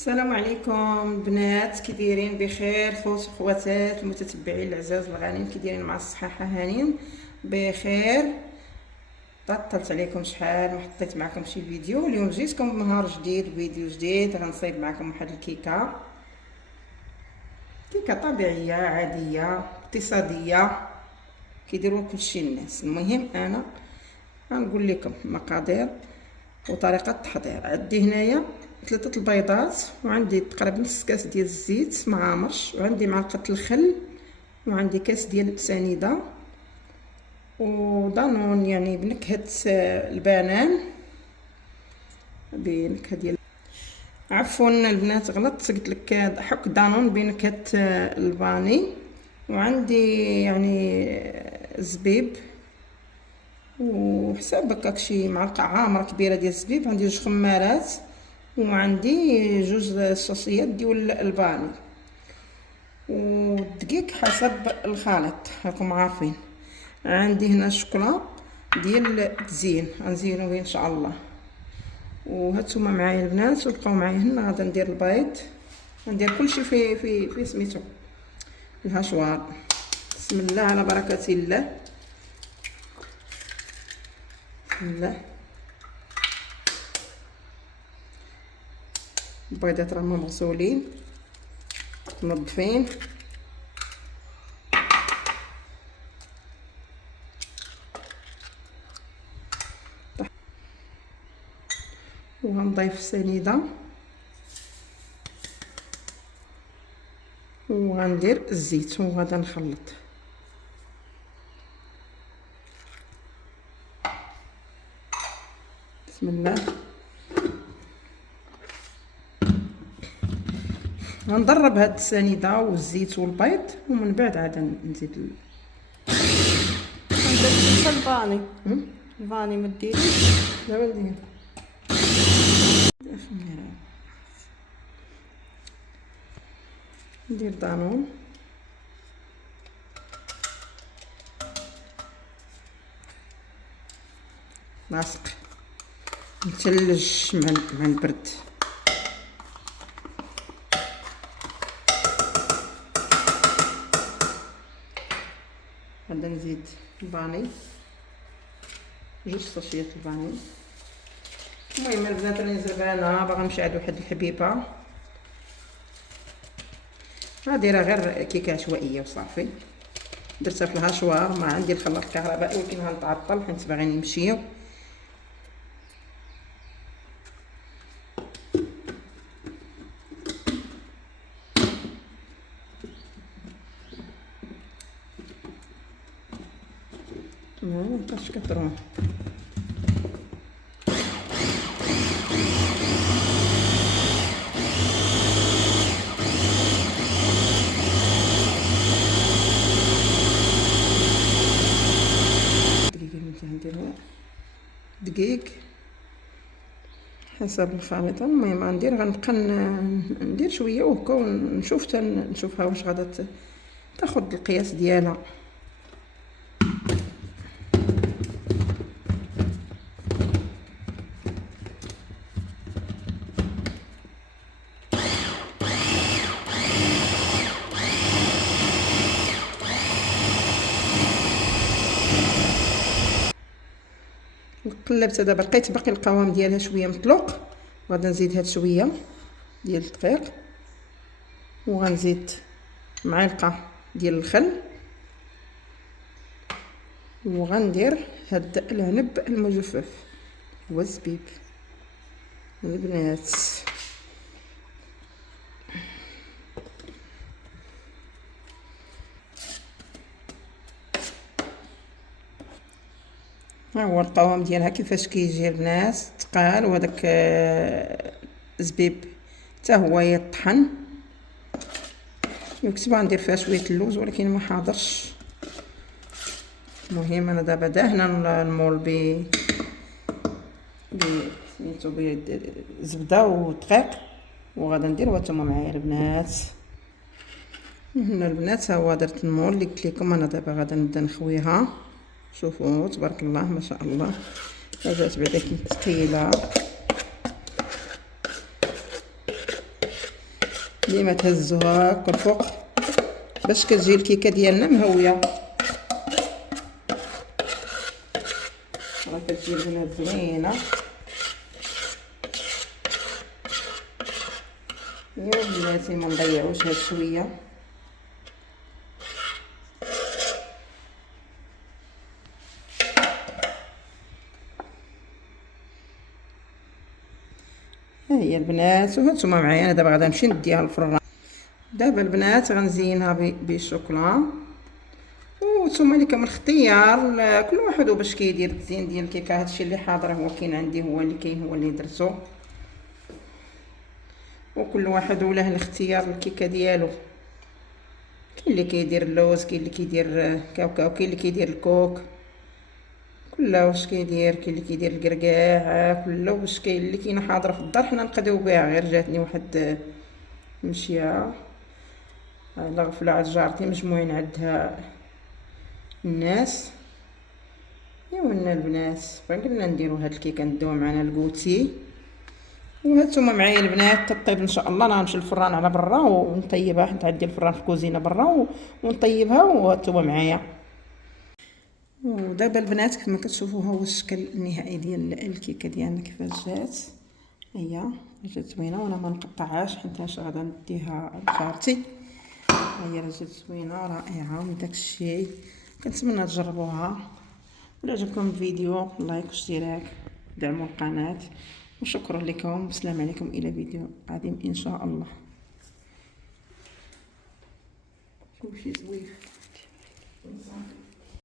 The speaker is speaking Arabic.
السلام عليكم بنات، كي دايرين؟ بخير. خوت وخواتات المتتبعين العزاز الغالين، كي دايرين؟ مع الصحه هانين بخير. طلت عليكم شحال ما حطيت معكم شي فيديو. اليوم جيتكم بنهار جديد، فيديو جديد. غنصايب معكم واحد الكيكه، كيكه طبيعيه عاديه اقتصاديه كيديروها كلشي الناس. المهم انا غنقول لكم المقادير وطريقه التحضير. عندي هنايا 3 البيضات، وعندي تقريبا نص كاس ديال الزيت معامرش، وعندي معلقه الخل، وعندي كاس ديال سنيده، ودانون يعني بنكهه البنان، بنكهه ديال عفوا البنات غلطت، قلت لك حك دانون بنكهه الفاني. وعندي يعني زبيب، وحساب هكاك شي معلقه عامره كبيره ديال الزبيب. عندي 2 خمارات، وعندي 2 صوصيات ديال الفاني، والدقيق حسب الخليط راكم عارفين. عندي هنا الشوكولا ديال التزيين غنزينو به ان شاء الله. وهاتوما معايا البنات، وبقاو معايا هنا. غادي ندير البيض، ندير كلشي في سميتو الهشوار. بسم الله على بركه الله. بسم الله. البيضات راهم مغسولين منظفين. وغنضيف السنيده، وغندير الزيت، وغادا نخلط. بسم الله. غنضرب هاد السنيده والزيت والبيض، ومن بعد عاد نزيد ندير الفاني. الفاني ما ديريش دابا ندير دانون، لاصق متلج مع البرد. غادا نزيد الفاني، 2 صوصيات الفاني. المهم البنات راني زربانه باغا نمشي عند واحد الحبيبه، دايره غير كيكه عشوائيه وصافي. درتها في الهاشوار، ما عندي الخلاط الكهربائي ولكن غنتعطل حيت باغيين نمشيو. مابقاش كترون. دقيق حسب الخليط. المهم غندير غنبقى ندير شويه وهكا، نشوفها واش غادا تاخد القياس ديالها. قلبتها دابا، لقيت باقي القوام ديالها شويه مطلوق. غادي نزيد هاد شويه ديال الدقيق، وغنزيد معلقه ديال الخل، وغندير هاد العنب المجفف هو الزبيب البنات. ها هو القوام ديالها كيفاش كيجي البنات، ثقال. وهداك الزبيب حتى هو يطحن. كنت باغا ندير فيها شويه اللوز ولكن ما حاضرش. المهم انا دابا دهنه المول سميتو زبده ودقيق، وغادا ندير وانتم معايا البنات. هنا البنات ها هو درت المول اللي قلت لكم. انا دابا غادا نبدا نخويها. شوفوا تبارك الله ما شاء الله، رجعت بعدا كنت ثقيله. ديما تهزوها هاكا الفوق باش كتجي الكيكه ديالنا مهويه. راه كتجي البنات زوينه. يا بناتي ما نضيعوش هاد شويه. ها هي البنات وهانتوما معايا. انا دابا غادا نمشي نديها للفران. دابا البنات غنزينها بالشوكولا، وانتوما اللي من اختيار كل واحد باش كيدير التزيين ديال الكيكه. هادشي اللي حاضر هو كاين عندي، هو اللي كاين هو اللي درتو، وكل واحد وله الاختيار الكيكه ديالو. كاين اللي كيدير اللوز، كاين اللي كيدير كاوكاو، كاين اللي كيدير الكوك، كله واش كيدير. كاين اللي كيدير الكركاع، كله واش كاين اللي كاين حاضر في الدار. حنا نقديو بها. غير جاتني واحد مشيه على غفله عند جارتي مجموعين عندها الناس. ايوا البنات قلنا نديرو هاد الكيكه ندوها معنا الكوتي. وهانتوما معايا البنات تطيب ان شاء الله. انا نمشي للفران على برا ونطيبها، حيت عندي الفران في الكوزينه برا ونطيبها وهانتوما معايا. ودابا البنات كما كتشوفوا ها هو الشكل النهائي ديال الكيكه ديالنا كيفاش جات. هي جات زوينه وانا ما نقطعهاش حيت غادا نديها لجارتي. هي جات زوينه رائعه من داكشي. كنتمنى تجربوها. ولا عجبكم الفيديو لايك واشتراك، دعموا القناه، وشكرا لكم. والسلام عليكم الى فيديو قادم ان شاء الله. شوفي زوين.